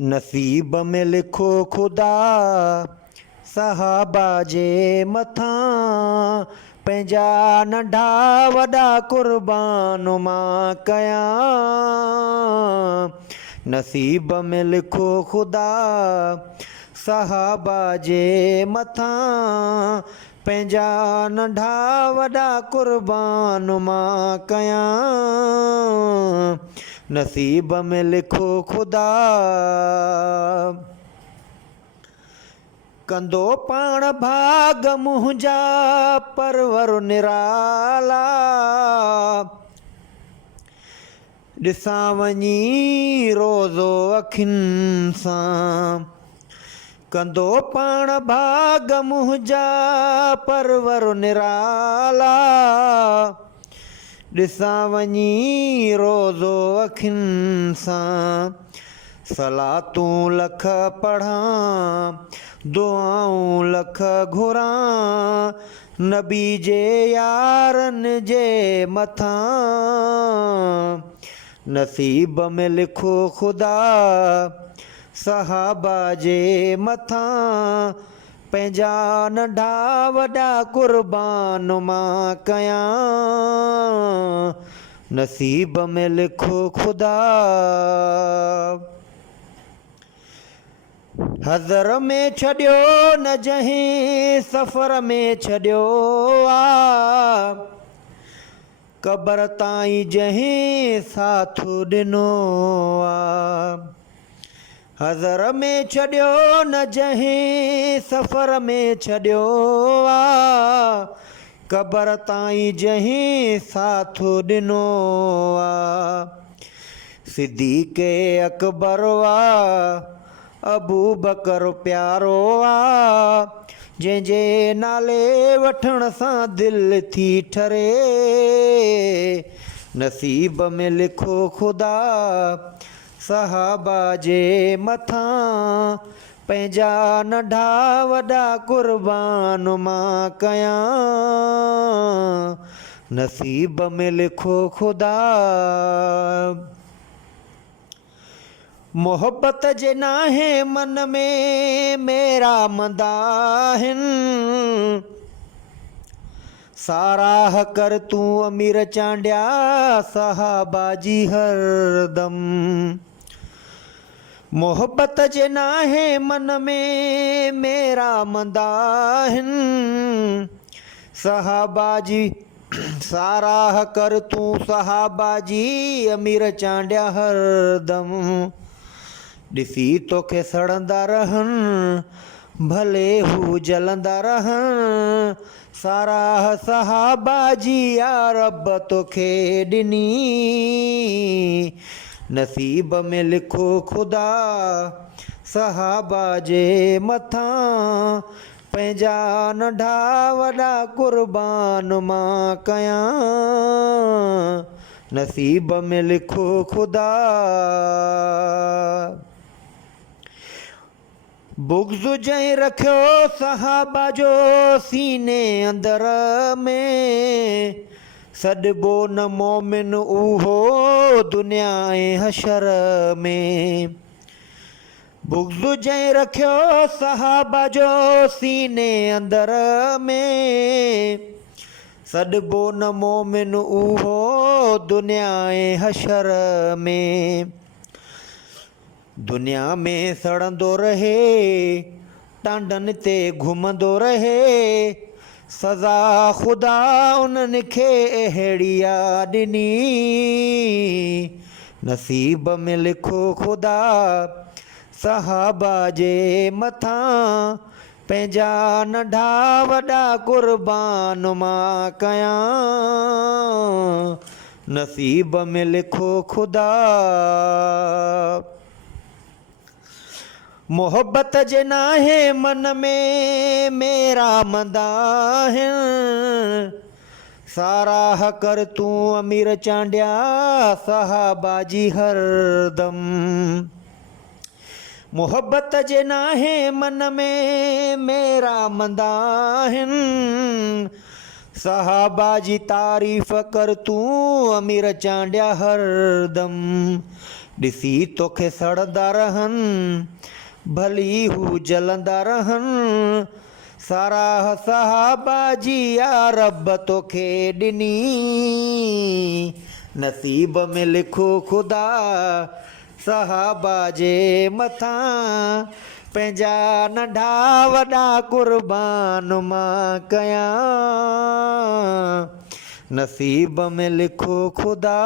नसीब में लिखो खुदा सहाबा जे मथां पंहिंजा नंढा वॾा कुर्बान मां कयां। नसीब में लिखो खुदा सहाबा जे मथां पंहिंजा नंढा वॾा कुर्बान मां कयां। नसीब में लिखो खुदा कंदो पाण भाग मुंहिंजा परवर निराला। ॾिसां वञी रोज़ो अखियुनि सां कंदो पाण भाग मुंहिंजा परवर निराला। ॾिसां वञी रोज़ो अखियुनि सां सलातूं लख पढ़ां दुआऊं लख घुरां नबी जे यारनि जे मथां। नसीब में लिखो खुदा सहाबा जे मथां पंहिंजा नंढा वॾा कुर्बान मां कयां। नसीब में लिखो खुदा हज़र में छॾियो न जंहिं सफ़र में छॾियो आ। क़बर ताईं जंहिं साथ ॾिनो आ। हज़र में छॾियो न जंहिं सफ़र में छॾियो आ। क़बर ताईं जंहिं साथ ॾिनो आ। सिद्दीक़े अकबर आ अबू बकर प्यारो आ। जंहिंजे नाले वठण सां दिलि थी ठरे। नसीब में लिखो खुदा सहाबा जे मथां पंहिंजा नंढा वॾा कुर्बान मां कयां। नसीब में लिखो खुदा मोहब्बत जे नाहे मन में मेरा मंदाहिन। साराह कर तूं अमीर चांडिया सहाबा जी हरदम। मोहब्बत जे नाहे मन में मेरा मंदाहिन। सहाबा जी साराह कर तूं सहाबा जी अमीर चांडिया हरदम। ॾिसी तोखे सड़ंदा रहनि भले हू जलंदा रहनि। साराह सहाबा जी या रब तोखे ॾिनी। नसीब में लिखो खुदा सहाबा जे मथां पंहिंजा नंढा वॾा कुर्बान मां कयां। नसीब में लिखो खुदा बुग़्ज़ जंहिं रखियो सहाबा जो सीने अंदर में। सॾिबो न मोमिन उहो दुनिया ऐं हशर में। बुग़्ज़ जंहिं रखियो सहाबा जो सीने अंदर में। सॾिबो न मोमिन उहो दुनिया ऐं हशर में। दुनिया में सड़ंदो रहे टांडनि ते घुमंदो रहे। सज़ा ख़ुदा उन्हनि खे अहिड़ी ॾिनी। नसीब में लिखो खुदा सहाबा जे मथां पंहिंजा नंढा वॾा कुर्बान मां कयां। नसीब में लिखो खुदा मोहब्बत जे नाहे मन में मेरा मंदाहिन। साराह कर तूं अमीर चांडिया सहाबा जी हरदम। मोहब्बत जे नाहे मन में मेरा मंदाहिन। सहाबा जी तारीफ़ कर तूं अमीर चांडिया हरदम। ॾिसी तोखे सड़ंदा रहनि भली हू जलंदा रहनि सारा सहाबा जी या रब तोखे ॾिनी नसीब में लिखो ख़ुदा सहाबा जे मथां पंहिंजा नंढा वॾा कुर्बान मां कयां नसीब में लिखो ख़ुदा।